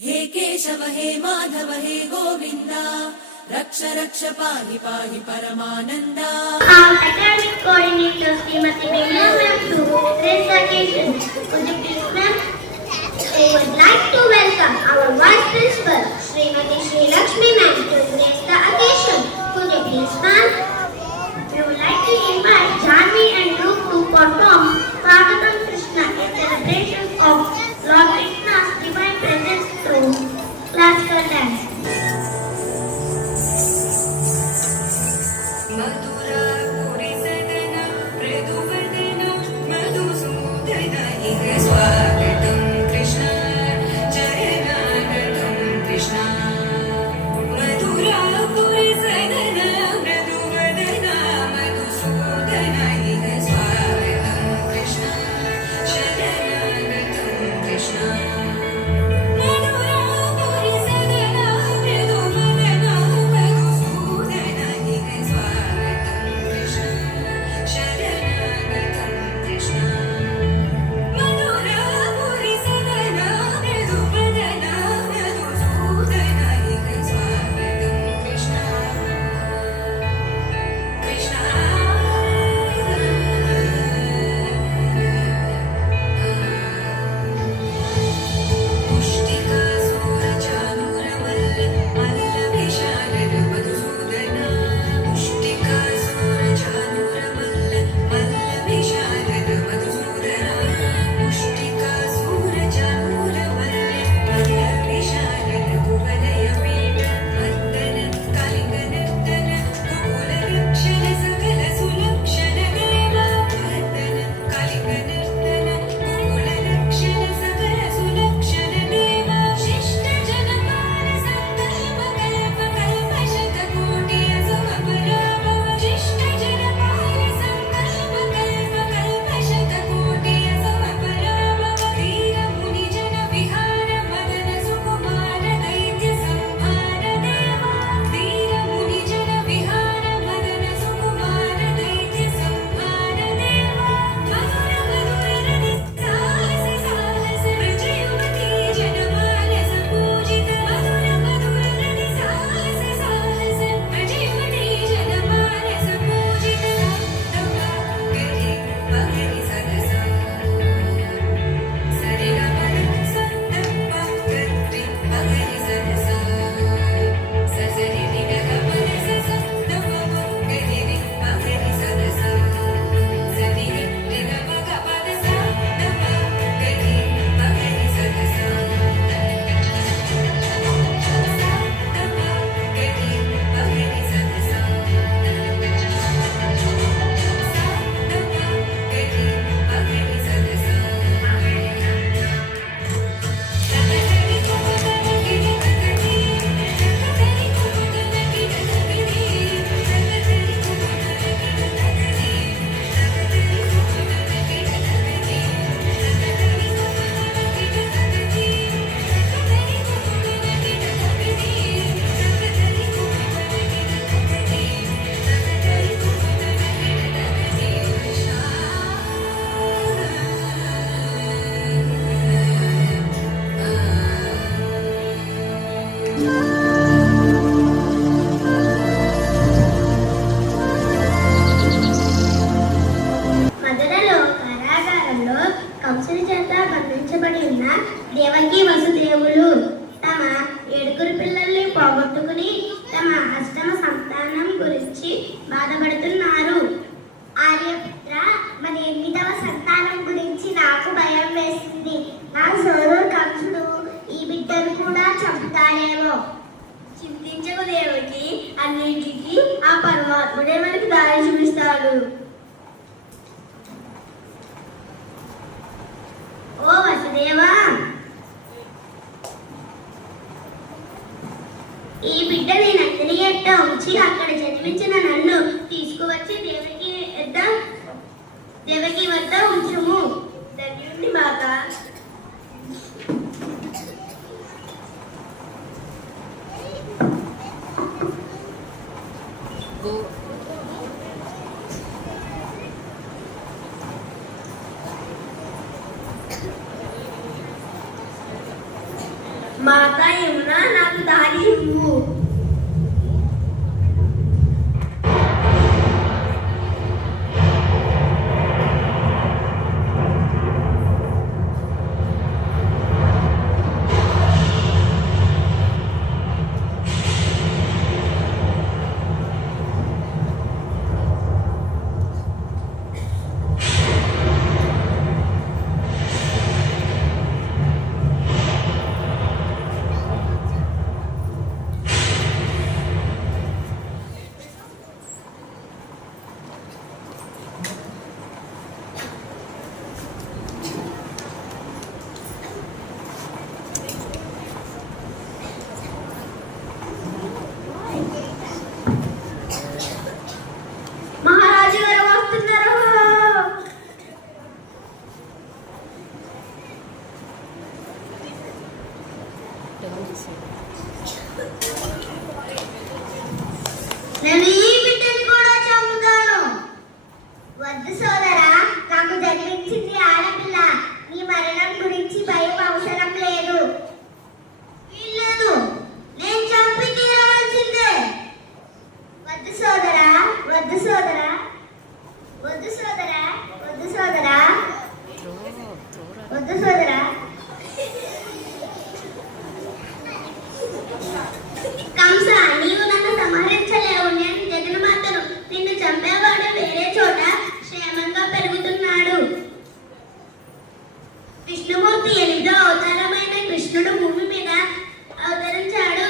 हे केशव हे माधव हे गोविंदा रक्ष रक्ष पाहि पाहि Paramananda. Our academic coordinator Srimati Bimla ma'am to address the occasion. Could you please ma'am? I would like to welcome our vice principal Srimati Sri Lakshmi ma'am to address the occasion. Could you please ma'am? We would like to invite Janvi and group to perform Swagatam Krishna in celebration of Lord Krishna's divine presence through classical dance. मधुरा पुरी सदना मृदुवदना मधुसूदना इह स्वागतं कृष्ण चरणागतं कृष्ण. मधुरा पुरी सदना मृदुवदना मधुसूदना इह स्वागतं कृष्ण शरणागतं कृष्ण. మధురలో కారాగారంలో కంసుని చేత బంధించబడి ఉన్న దేవకి వసుదేవులు తమ 7 పిల్లల్ని పోగొట్టుకుని తమ అష్టమ సంతానం గురించి బాధపడుతున్నారు. ఆర్యపుత్ర, మరి 8వ సంతానం గురించి నాకు భయం వేసింది. నా సోదరుడు కంసుడు ఈ బిడ్డను కూడా చంపుతాడేమో. చింతించకు దేవకి, అన్నింటికి ఆ పరమాత్ముడే మనకి దారి చూపిస్తాడు. ఓ వసుదేవా, ఈ బిడ్డ నేను నందిని ఎట్ట ఉంచి అక్కడ జన్మించిన నన్ను తీసుకువచ్చి దేవకి వద్ద ఉంచుము. ధన్యుణ్ణి మాత. మా మాత యమునా నాకు దారి ఇవ్వు. మహారాజు గారు వస్తున్నారు. నేను ఈ బిడ్డను కూడా చంపుతాను. వద్దు సోదరా, నాకు జన్మించింది ఆడపిల్ల. నీ మరణం గురించి భయం అవసరం లేదు. వీళ్ళను నేను చంపి తీరవలసిందే. వద్దు సోదరా, వద్దు సోదరా, వద్దు సోదరా, వద్దు సోదరా, వద్దు సోదరా. కంస, నీవు నన్ను సంహరించలేవు. నేను జగన్మాతను. నిన్ను చంపేవాడు వేరే చోట క్షేమంగా పెరుగుతున్నాడు. విష్ణుమూర్తి 8వ అవతారమైన కృష్ణుడు భూమి మీద అవతరించాడు.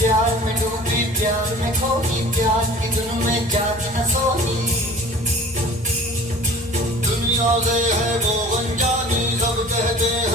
प्यार में डूबी प्यार में खोई प्यार की धुन में जाग न सोई दुनिया से है वो अनजानी सब कहते हैं